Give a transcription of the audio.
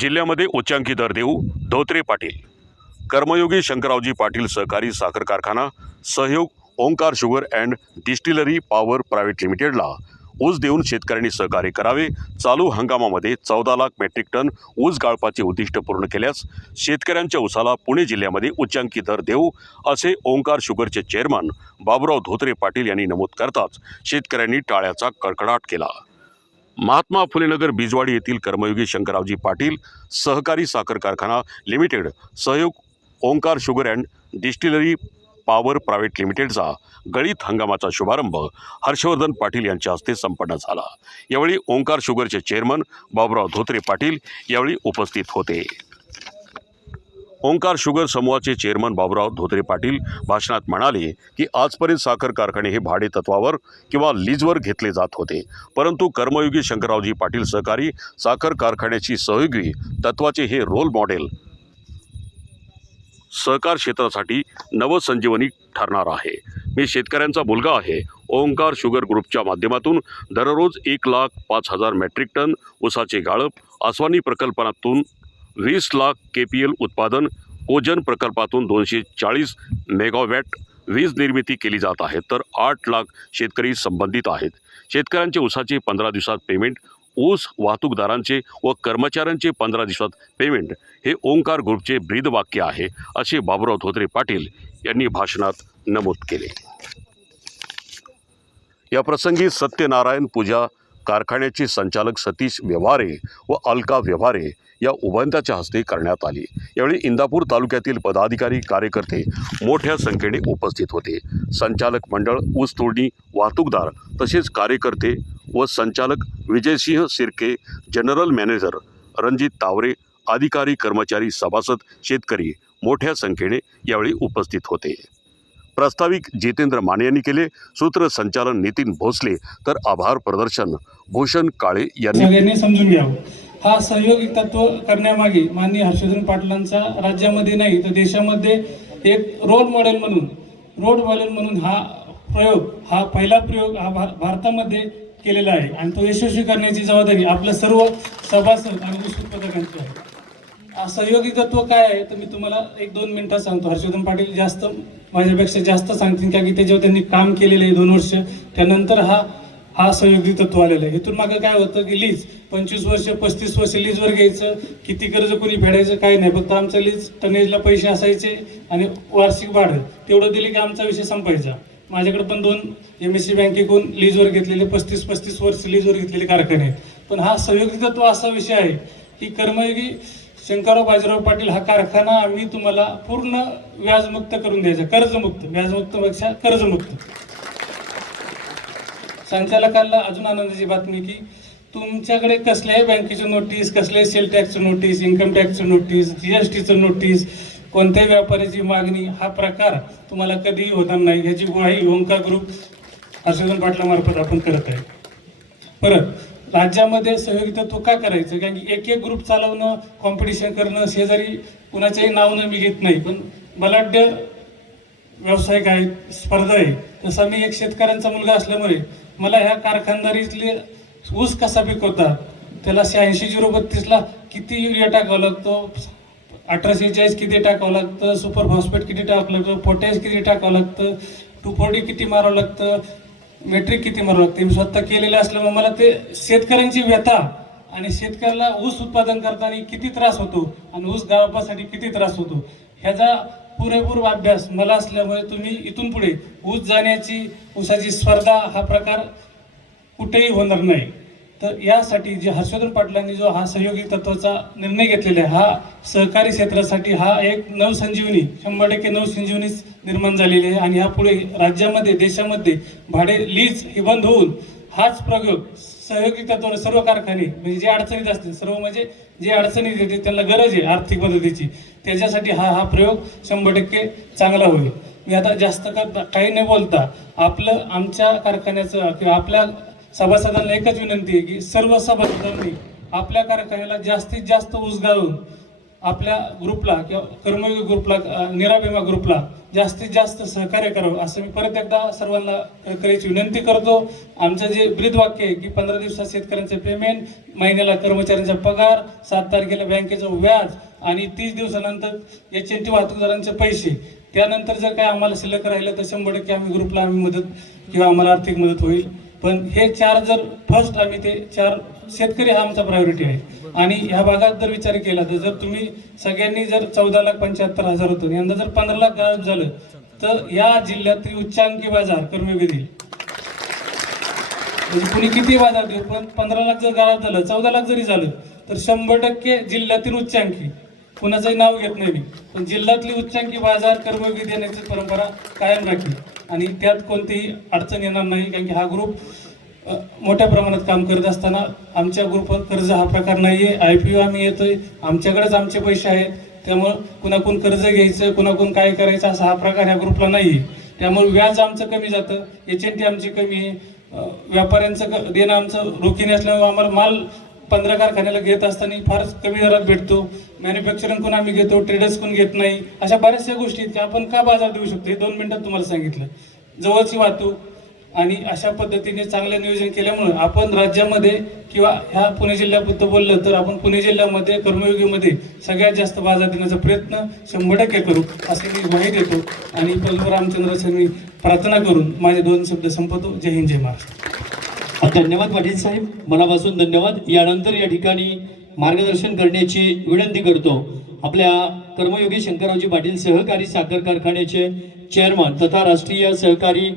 जिल्ह्यामध्ये उच्चांकी दर देऊ धोत्रे पाटील. कर्मयोगी शंकररावजी पाटील सहकारी साखर कारखाना सहयोग Omkar sugar and distillery power private लिमिटेडला ऊस देऊन शेतकऱ्यांनी सहकार्य करावे. चालू हंगामामध्ये चौदा लाख मेट्रिक टन ऊस गाळपाचे उद्दिष्ट पूर्ण केल्यास शेतकऱ्यांच्या ऊसाला पुणे जिल्ह्यामध्ये उच्चांकी दर देऊ असे ओंकार शुगरचे चेअरमन बाबुराव धोत्रे पाटील यांनी नमूद करताच शेतकऱ्यांनी टाळ्याचा कडकडाट केला. महात्मा फुलेनगर बिजवाडी येथील कर्मयोगी शंकररावजी पाटील सहकारी साखर कारखाना लिमिटेड सहयोग Omkar sugar and distillery power private लिमिटेडचा गळीत हंगामाचा शुभारंभ हर्षवर्धन पाटील यांच्या हस्ते संपन्न झाला. यावेळी ओंकार शुगरचे चेअरमन बाबुराव धोत्रे पाटील यावेळी उपस्थित होते. ओंकार शुगर समूहाचे चेअरमन बाबुराव धोत्रे पाटील भाषणात म्हणाले की आजपर्यंत साखर कारखाने हे भाडे तत्वावर किंवा लीजवर घेतले जात होते. परंतु कर्मयोगी शंकररावजी पाटील सहकारी साखर कारखान्याची सहयोगी तत्वाचे हे रोल मॉडेल सहकार क्षेत्रासाठी नवसंजीवनी ठरणार आहे. मी शेतकऱ्यांचा मुलगा आहे. ओंकार शुगर ग्रुपच्या माध्यमातून दररोज एक लाख पाच हजार मेट्रिक टन ऊसाचे गाळप आसवानी प्रकल्पातून वीस लाख के पी एल उत्पादन कोजन प्रकल्पातून दोनशे चाळीस मेगावॅट वीज निर्मिती केली जात आहे. तर आठ लाख शेतकरी संबंधित आहेत. शेतकऱ्यांचे ऊसाचे पंधरा दिवसात पेमेंट ऊस वाहतूकदारांचे व कर्मचाऱ्यांचे पंधरा दिवसात पेमेंट हे ओंकार ग्रुपचे ब्रीदवाक्य आहे असे बाबुराव धोत्रे पाटील यांनी भाषणात नमूद केले. या प्रसंगी सत्यनारायण पूजा कारखान्याचे संचालक सतीश व्यवहारे व अलका व्यवहारे या उभयंताच्या हस्ते करण्यात आली. यावेळी इंदापूर तालुक्यातील पदाधिकारी कार्यकर्ते मोठ्या संख्येने उपस्थित होते. संचालक मंडळ ऊस तोडणी वाहतूकदार तसेच कार्यकर्ते व संचालक विजयसिंह सिरके जनरल मॅनेजर रणजित तावरे अधिकारी कर्मचारी सभासद शेतकरी मोठ्या संख्येने यावेळी उपस्थित होते. प्रस्ताविक जितेंद्र माने यांनी केले. सूत्रसंचालन नितीन भोसले. तर आभार प्रदर्शन भूषण काळे यांनी समजून घ्यावं हा सहयोगी तत्व करण्यामागे माननीय हर्षवर्धन पाटलांचा राज्यामध्ये नाही तर देशामध्ये एक रोल मॉडेल म्हणून रोल मॉडेल म्हणून हा प्रयोग हा पहिला प्रयोग हा भार भारतामध्ये केलेला आहे. आणि तो यशस्वी करण्याची जबाबदारी आपल्या सर्व सभासद आणि ऊस आहे. सहयोगी तत्व काय आहे? तर मी तुम्हाला एक दोन मिनिटं सांगतो. हर्षवर्धन पाटील जास्त माझ्यापेक्षा जास्त सांगतील का की त्याच्यावर त्यांनी काम केलेलं आहे दोन वर्ष त्यानंतर हा हा सहयोगी तत्व आलेलं आहे. इथून मागं काय होतं की लीज पंचवीस वर्ष पस्तीस वर्ष लीजवर घ्यायचं किती कर्ज कोणी फेडायचं काही नाही. फक्त आमचं लीज टनेजला पैसे असायचे आणि वार्षिक भाडं तेवढं दिले की आमचा विषय संपायचा. माझ्याकडे पण दोन एम एस सी बँकेकडून लीजवर घेतलेले पस्तीस पस्तीस वर्ष लीजवर घेतलेले कारखाने आहेत. पण हा सहयोगी तत्व असा विषय आहे की कर्मयोगी शंकरराव बाजीराव पाटील हा कारखाना आम्ही तुम्हाला पूर्ण व्याजमुक्त करून द्यायचा कर्जमुक्त व्याजमुक्तपेक्षा कर्जमुक्त. संचालकांना अजून आनंदाची बातमी की तुमच्याकडे कसल्याही बँकेची नोटीस कसल्याही सेल टॅक्सची नोटीस इन्कम टॅक्सची नोटीस जीएसटीचं नोटीस कोणत्याही व्यापाऱ्याची मागणी हा प्रकार तुम्हाला कधीही होणार नाही. ह्याची गुवाही ओंकार ग्रुप हर्षवर्धन पाटलामार्फत आपण करत आहे. परत राज्यामध्ये सहयोगी तो का करायचं? कारण की एक एक ग्रुप चालवणं कॉम्पिटिशन करणं शेजारी कुणाच्याही नावनं मी घेत नाही. पण बलाढ्य व्यावसायिक आहेत स्पर्धा आहे तसा मी एक शेतकऱ्यांचा मुलगा असल्यामुळे मला ह्या कारखानदारीतले ऊस कसा पिकवतात त्याला शहाऐंशी झिरो बत्तीसला किती युरिया टाकावा लागतो? अठराशे चाळीस किती टाकावं लागतं? सुपर फॉस्फेट किती टाकावं लागतं? पोटॅश किती टाकावं लागतं? टू फोर्टी किती मारावं लागतं? मेट्रिक किती मारू लागते? मी स्वतः केलेलं असल्यामुळे मला ते शेतकऱ्यांची व्यथा आणि शेतकऱ्याला ऊस उत्पादन करताना किती त्रास होतो आणि ऊस गाळपासाठी किती त्रास होतो? ह्याचा पुरेपूर अभ्यास मला असल्यामुळे तुम्ही इथून पुढे ऊस जाण्याची ऊसाची स्पर्धा हा प्रकार कुठेही होणार नाही. तर यासाठी जे हर्षवर्धन पाटलांनी जो हा सहयोगी तत्वाचा निर्णय घेतलेला आहे हा सहकारी क्षेत्रासाठी हा एक नवसंजीवनी शंभर टक्के नवसंजीवनीच निर्माण झालेली आहे आणि यापुढे राज्यामध्ये देशामध्ये भाडे लीज हे बंद होऊन हाच प्रयोग सहयोगी तत्वावर सर्व कारखाने म्हणजे जे अडचणीत असतील सर्व म्हणजे जे अडचणीत येते त्यांना गरज आहे आर्थिक मदतीची. त्याच्यासाठी हा हा प्रयोग शंभर टक्के चांगला होईल. मी आता जास्त का काही न बोलता आपलं आमच्या कारखान्याचं किंवा आपल्या सभासदांना एकच विनंती आहे की सर्व सभासदांनी आपल्या कारखान्याला जास्तीत जास्त ऊस आपल्या ग्रुपला किंवा कर्मयोगी ग्रुपला निराबिमा निराभिमा ग्रुपला जास्तीत जास्त सहकार्य करावं असं मी परत एकदा सर्वांना करायची विनंती करतो. आमचं जे ब्रीद वाक्य आहे की पंधरा दिवसात शेतकऱ्यांचं पेमेंट महिन्याला कर्मचाऱ्यांचा पगार सात तारखेला बँकेचं व्याज आणि तीस दिवसानंतर एच एन टी वाहतूकदारांचे पैसे. त्यानंतर जर काय आम्हाला शिल्लक राहिलं तर शंभर टक्के आम्ही ग्रुपला आम्ही मदत किंवा आम्हाला आर्थिक मदत होईल. पण हे चार जर फर्स्ट आम्ही ते चार शेतकरी हा आमचा प्रायोरिटी आहे. आणि ह्या भागात जर विचार केला तर जर तुम्ही सगळ्यांनी जर चौदा लाख पंच्याहत्तर हजार होतं यंदा जर पंधरा लाख गायब झालं तर या जिल्ह्यातील उच्चांकी बाजार कर्मयोगी म्हणजे कुणी किती बाजार देऊ? पण पंधरा लाख जर गाळात झालं चौदा लाख जरी झालं तर शंभर टक्के जिल्ह्यातील उच्चांकी. कुणाचंही नाव घेत नाही मी. पण जिल्ह्यातली उच्चांकी बाजार कर्मयोगी देण्याची परंपरा कायम राखली. आणि त्यात कोणतीही अडचण येणार नाही कारण की हा ग्रुप मोठ्या प्रमाणात काम करत असताना आमच्या ग्रुपवर कर्ज हा प्रकार नाही आहे आय पी आम्ही येतोय. आमच्याकडेच आमचे पैसे आहेत. त्यामुळं कुणाकडून कर्ज घ्यायचं कुणाकडून काय करायचं असा हा प्रकार ह्या ग्रुपला नाही आहे त्यामुळे व्याज आमचं कमी जातं. एच एन टी आमची कमी आहे. व्यापाऱ्यांचं क- देणं आमचं रोखीने असल्यामुळे आम्हाला माल पंधरा कारखान्याला घेत असताना फारच कमी दरात भेटतो. मॅन्युफॅक्चरिंग आम्ही घेतो ट्रेडर्स कोण घेत नाही. अशा बऱ्याचशा गोष्टी आहेत की आपण का बाजार देऊ शकतो? हे दोन मिनिटात तुम्हाला सांगितलं. जवळची वाहतूक आणि अशा पद्धतीने चांगलं नियोजन केल्यामुळे आपण राज्यामध्ये किंवा ह्या पुणे जिल्ह्याबद्दल बोललं तर आपण पुणे जिल्ह्यामध्ये कर्मयोगीमध्ये सगळ्यात जास्त बाजार देण्याचा प्रयत्न शंभर टक्के करू असे मी ग्वाही देतो. आणि प्रभू रामचंद्र मी प्रार्थना करून माझे दोन शब्द संपवतो. जय हिंद जय महाराष्ट्र. धन्यवाद पाटील साहेब. मनापासून धन्यवाद. यानंतर या ठिकाणी मार्गदर्शन करण्याची विनंती करतो. आपल्या कर्मयोगी शंकररावजी पाटील सहकारी साखर कारखान्याचे चेअरमन तथा राष्ट्रीय सहकारी